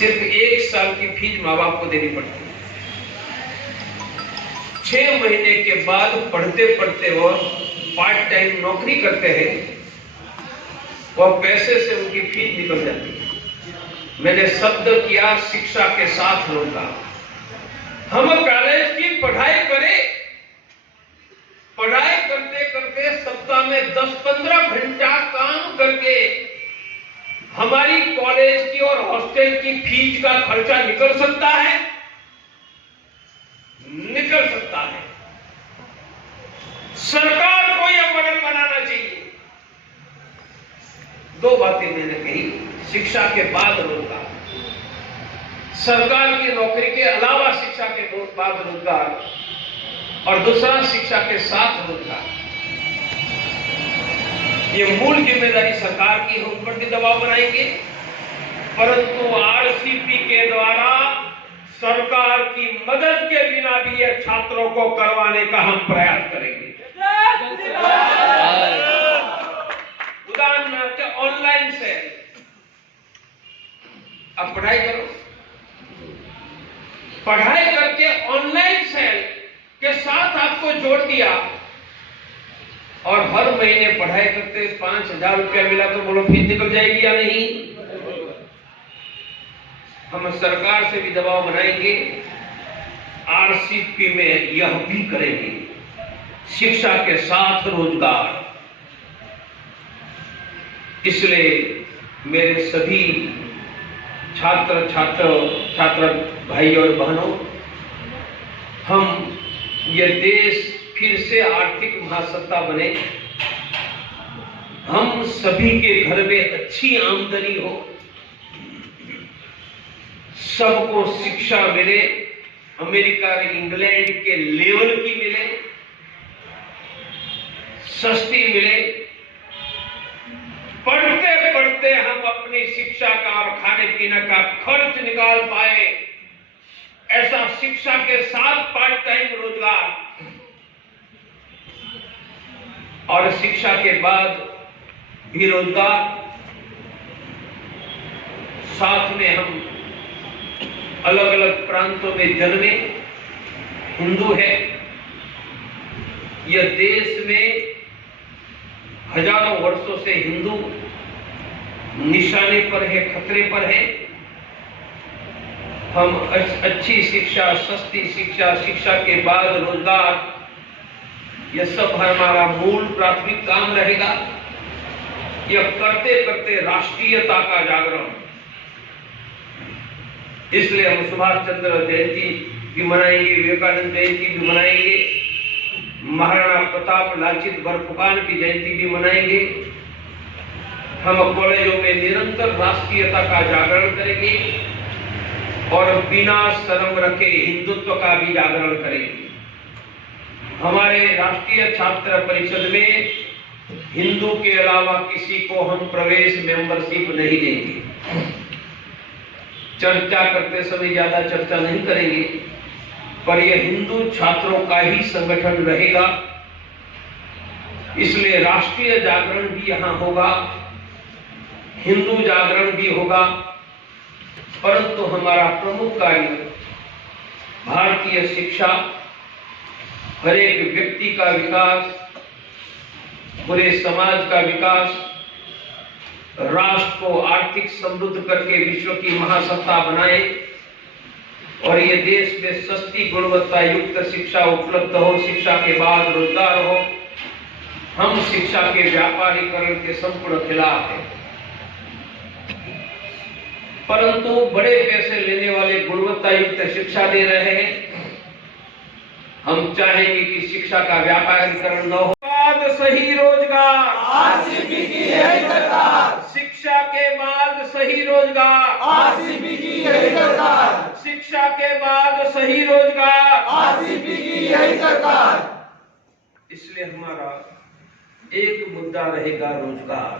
सिर्फ 1 साल की फीस माँ बाप को देनी पड़ती है। 6 महीने के बाद पढ़ते पढ़ते वो पार्ट टाइम नौकरी करते हैं, वह पैसे से उनकी फीस निकल जाती है। मैंने शब्द किया शिक्षा के साथ रोजगार। हम कॉलेज की पढ़ाई करें, पढ़ाई करते करते सप्ताह में 10-15 घंटा काम करके हमारी कॉलेज की और हॉस्टल की फीस का खर्चा निकल सकता है, निकल सकता है। सरकार को यह मॉडल बनाना चाहिए। 2 बातें मैंने कही, शिक्षा के बाद रोजगार, सरकार की नौकरी के अलावा शिक्षा के बाद रोजगार, और दूसरा शिक्षा के साथ रोजगार। ये मूल जिम्मेदारी सरकार की, हम पर भी दबाव बनाएंगे, परंतु आरसीपी के द्वारा सरकार की मदद के बिना भी ये छात्रों को करवाने का हम प्रयास करेंगे। उदाहरण ऑनलाइन से अब पढ़ाई करो, पढ़ाई करके ऑनलाइन सेल के साथ आपको जोड़ दिया और हर महीने पढ़ाई करते 5,000 रुपया मिला तो बोलो फीस निकल जाएगी या नहीं? हम सरकार से भी दबाव बनाएंगे, आरसीपी में यह भी करेंगे, शिक्षा के साथ रोजगार। इसलिए मेरे सभी छात्र भाई और बहनों, हम ये देश फिर से आर्थिक महासत्ता बने, हम सभी के घर में अच्छी आमदनी हो, सबको शिक्षा मिले, अमेरिका इंग्लैंड के लेवल की मिले, सस्ती मिले, पढ़ते पढ़ते हम अपनी शिक्षा का और खाने पीने का खर्च निकाल पाए, ऐसा शिक्षा के साथ पार्ट टाइम रोजगार, और शिक्षा के बाद भी रोजगार। साथ में हम अलग अलग प्रांतों में जन्मे, हिंदू है, यह देश में हजारों वर्षों से हिंदू निशाने पर है, खतरे पर है। हम अच्छी शिक्षा, सस्ती शिक्षा, शिक्षा के बाद रोजगार, यह सब हमारा मूल प्राथमिक काम रहेगा। यह करते करते राष्ट्रीयता का जागरण, इसलिए हम सुभाष चंद्र जयंती भी मनाएंगे, विवेकानंद जयंती भी मनाएंगे, महाराणा प्रताप लाचित बरफुकान की जयंती भी मनाएंगे। हम कॉलेजों में निरंतर राष्ट्रीयता का जागरण करेंगे और बिना शर्म रखे हिंदुत्व का भी जागरण करेंगे। हमारे राष्ट्रीय छात्र परिषद में हिंदू के अलावा किसी को हम प्रवेश मेंबरशिप नहीं देंगे। चर्चा करते समय ज्यादा चर्चा नहीं करेंगे, पर यह हिंदू छात्रों का ही संगठन रहेगा। इसलिए राष्ट्रीय जागरण भी यहां होगा, हिंदू जागरण भी होगा, परंतु हमारा प्रमुख कार्य भारतीय शिक्षा, हर एक व्यक्ति का विकास, पूरे समाज का विकास, राष्ट्र को आर्थिक समृद्ध करके विश्व की महासत्ता बनाए और ये देश में सस्ती गुणवत्ता युक्त शिक्षा उपलब्ध हो, शिक्षा के बाद रोजगार हो। हम शिक्षा के व्यापारीकरण के संपूर्ण खिलाफ हैं, परंतु बड़े पैसे लेने वाले गुणवत्ता युक्त शिक्षा दे रहे हैं। हम चाहेंगे कि शिक्षा का व्यापारीकरण न हो। सही रोजगार, आरसीपी की यही सरकार, शिक्षा के बाद सही रोजगार, आरसीपी की यही सरकार, शिक्षा के बाद सही रोजगार, आरसीपी की यही सरकार। इसलिए हमारा एक मुद्दा रहेगा रोजगार।